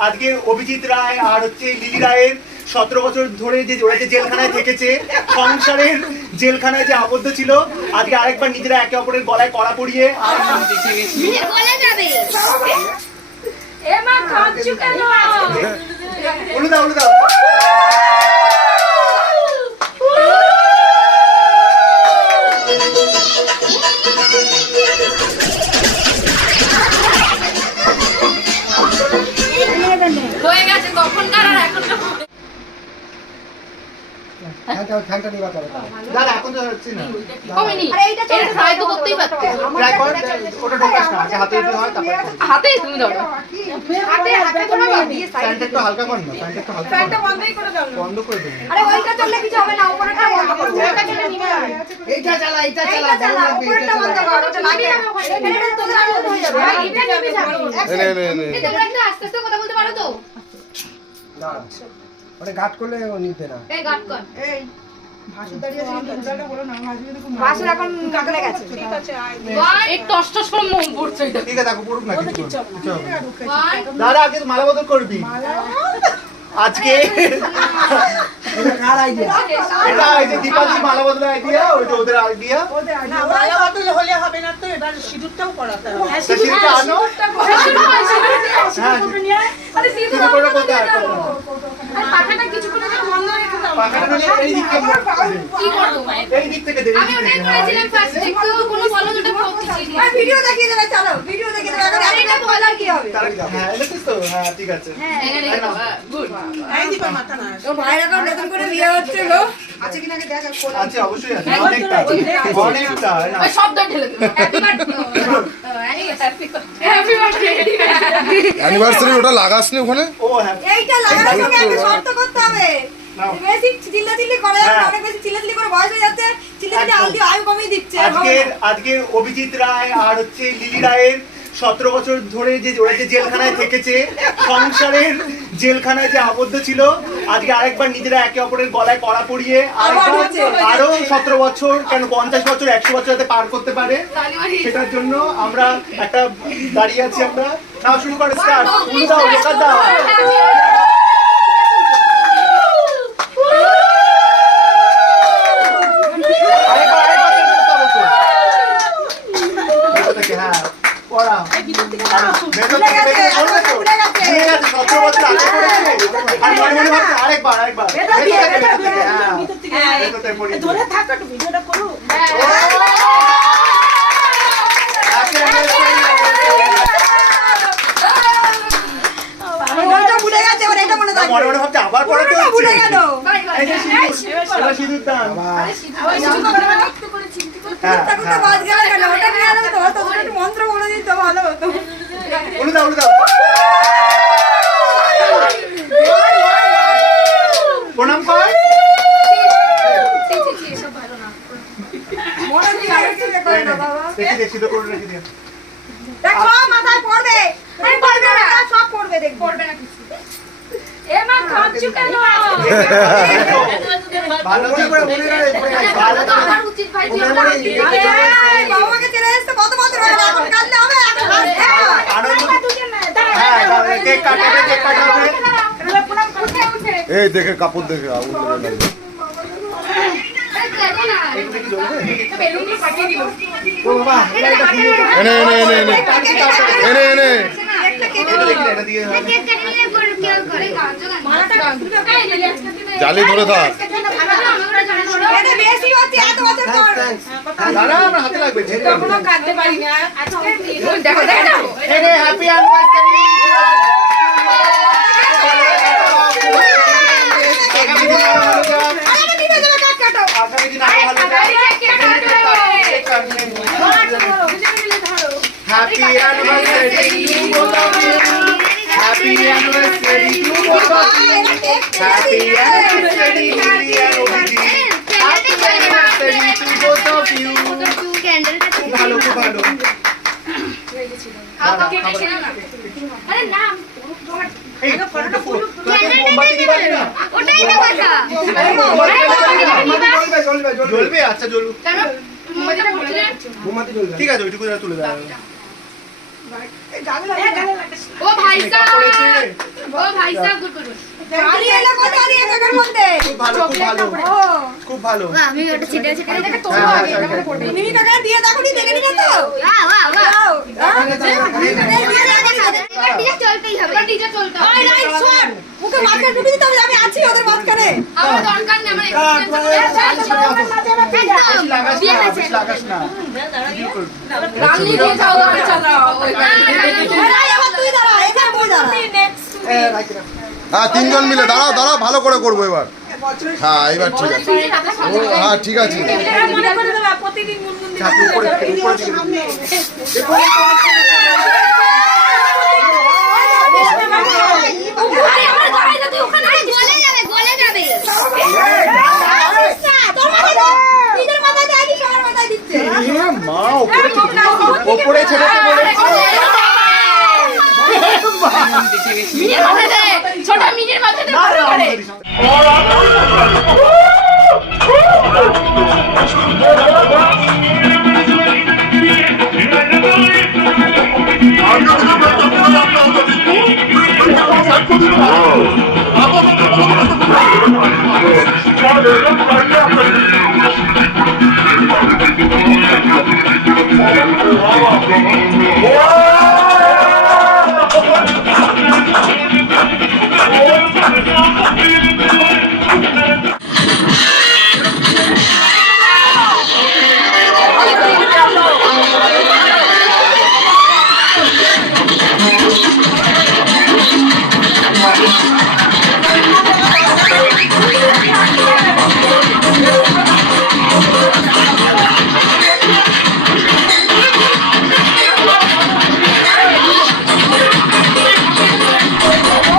আজকে অভিজিৎ রায় আর হচ্ছে লিলি রায়ের সতেরো বছর ধরে যে ওরা যে জেলখানায় থেকেছে সংসারের জেলখানায় যে আবদ্ধ ছিল আজকে আরেকবার নিজেরা একে অপরের গলায় কড়া পড়িয়ে আর যাবে। ফ্যানটা নিয়ে বাঁচাবে দাদা এখন তো হচ্ছে না। কমেনি এটা ট্রাই তো করতেই পারতে ট্রাই কর ওটা ঢোকাস না আগে হাতে দিতে হয় তারপর হাতে তুমি ধরো হাতে হাতে কোনো দিয়ে ফ্যানটা একটু হালকা কর না ফ্যানটা একটু হালকা ফ্যানটা বন্ধই করে দাও। বন্ধ করে দেবো। আরে ওইটা চললে কিছু হবে না উপরেরটা বন্ধ করো ওইটা চলে নিবে এইটা চালা এইটা চালা এইটা চালা উপরেরটা বন্ধ করো ওটা লাগে। এখানে তোদের আলো হয়ে যাবে। এইটা যাবে। এই তোমরা একটু আস্তে আস্তে কথা বলতে পারো তো? না ওটা গাট করলে ও নিবে না। এই গাট কর এই ভাসু দাঁড়িয়ে আছে কিন্তু উল্টাটা বলো না ভাসু যদি খুব ভাসু এখন কাকলে গেছে। ঠিক আছে এক টস টস করে মন পড়ছে। ঠিক আছে দেখো পড়ুক না কিছু। কিছু হবে না। ওয়ান দাদা আগে মালা বদল করবি। আজকে কার আইডিয়া। এটা এই দীপালি মালা বদলের আইডিয়া ওইটা ওদের আইডিয়া। না মালা বদল হলে হবে না তো এবার সিঁদুরটাও করাতে হবে। তা সেটা আনো। হ্যাঁ আরে সিধু করে কোথায়? ভিডিও দেখিয়ে দেবে চলো ভিডিও দেখিয়ে দেবে এখন এটা বলার কি হবে হ্যাঁ দেখছিস তো হ্যাঁ ঠিক আছে গুড এই দিবা মাথা না ও ভাইরা কার নতুন করে বিয়ে হচ্ছে গো আছে কিনা আগে দেখ আছে অবশ্যই আছে অনেকটা অনেকটা ওই শব্দ ঢেলে দেবো happy birthday happy birthday anniversary ওটা লাগাসনি ওখানে ও হ্যাঁ এইটা লাগানোর সঙ্গে একটা শর্ত করতে হবে। বেশি চিল্লাচিল্লি করা যাবে হ্যাঁ। অনেক বেশি চিল্লাচিল্লি করে বয়স হয়ে যাচ্ছে চিল্লাচিল্লি আলদি আয়ু কমিয়ে দিচ্ছে আজকের আজকের অভিজিৎ রায় আর হচ্ছে লিলি রায়ের সতেরো বছর ধরে যে ওরা যে জেলখানায় থেকেছে সংসারের জেলখানায় যে আবদ্ধ ছিল আজকে আরেকবার নিজেরা একে অপরের গলায় কড়া পড়িয়ে আরেকবার আরও সতেরো বছর কেন পঞ্চাশ বছর একশো বছর যাতে পার করতে পারে সেটার জন্য আমরা একটা দাঁড়িয়ে আছি আমরা নাও শুরু করে স্টার্ট দাও দাও আরেকবার আরেকবার চেষ্টা করো তো। ভেতর থেকে, হ্যাঁ পড়া ভেতর ভুলে থেকে, গেছে, ভেতর থেকে, আরেকবার ভুলে গেছে। ভুলে গেছে, সতেরো বছর আগে করেছে। আর মনে মনে ভাবছে, আরেকবার আরেকবার ভেতর দিয়ে, ভেতর থেকে, ভেতর ভেতর থেকে, দিয়ে, হ্যাঁ। ভিতর থেকে, হ্যাঁ। ভেতর থেকে পড়িয়ে ধরে থাকো ভিডিওটা করো। ভুলে মনে মনে ভাবছে আবার পড়াতে হচ্ছে। গেল। এই যে সিঁদুর, এবার সিঁদুর দান। হ্যাঁ, তখন তো হ্যাঁ। বাদ গেল কেন ওটা নিয়ে আলো তো তো ওটা একটু মন্ত্র বলে দিত ভালো হতো উলু দাও, উলু দাও। প্রণাম কর মনে কি আগে থেকে করে না বাবা দেখি দেখি তো করে রেখে দিও। দেখো মাথায় পড়বে। আরে পড়বে না। সব পড়বে দেখ পড়বে না কিছু। এ মা কাঁদছো কেন? ভালো করে মনে করে ভালো তো আমার উচিত ভাই যে এই, ছেড়ে এসছে কত বছর হয়ে এখন কাঁদলে হবে? এখন হাসতে হবে। আনন্দ হ্যাঁ কেক কাটাবে কেক কাটাবে। দাঁড়া, প্রণাম করতে উঠে এই দেখে কাপড় দেখে আগুন জালি ধরে থাক। হাতে লাগবে, পারি না দেখো দেখো। Happy anniversary to both of you. Happy anniversary to both of you. Happy anniversary, Lily and Obiji. Happy anniversary to both of you. খুব ভালো, খুব ভালো। আরে না এই, তোরা কি মোমবাতি দিবানি না? কথা? জ্বলবে? আচ্ছা জ্বলুক। ঠিক আছে ওইটুকু তুলে দাও। ও ভাই ও ভাই গুড গুড খুব ভালো খুব ভালো। ও খুব ভালো। আমি ওটা ছিটে ছিটে দেখে তো হ্যাঁ, হ্যাঁ, হ্যাঁ, হ্যাঁ। মিমি কাকা দিয়ে দেখো নি দেখে নিবে তো। দাও। এবার ডিজে চলতেই হবে। চলতে হবে। ওই রাইট দিতে হবে আমি আছি ওদের মাঝখানে আমার দরকার নেই আমার দাঁড়া দাঁড়া। হ্যাঁ তিনজন মিলে দাঁড়াও দাঁড়াও ভালো করে করব এবার হ্যাঁ এবার ঠিক আছে ও হ্যাঁ ঠিক আছে মনে করে দেবা প্রতিদিন মুনমুন চাপ উপরে, উপরে দিকে। সামনে আরে আমার গায়ে না তুই ওখানে গলে যাবে গলে যাবে তোর মাথায় দাও নিজের মাথায় দেয়নি সবার মাথায় দিচ্ছে এ, মিনির মাথায় দে। ছোট মিনির মাথায়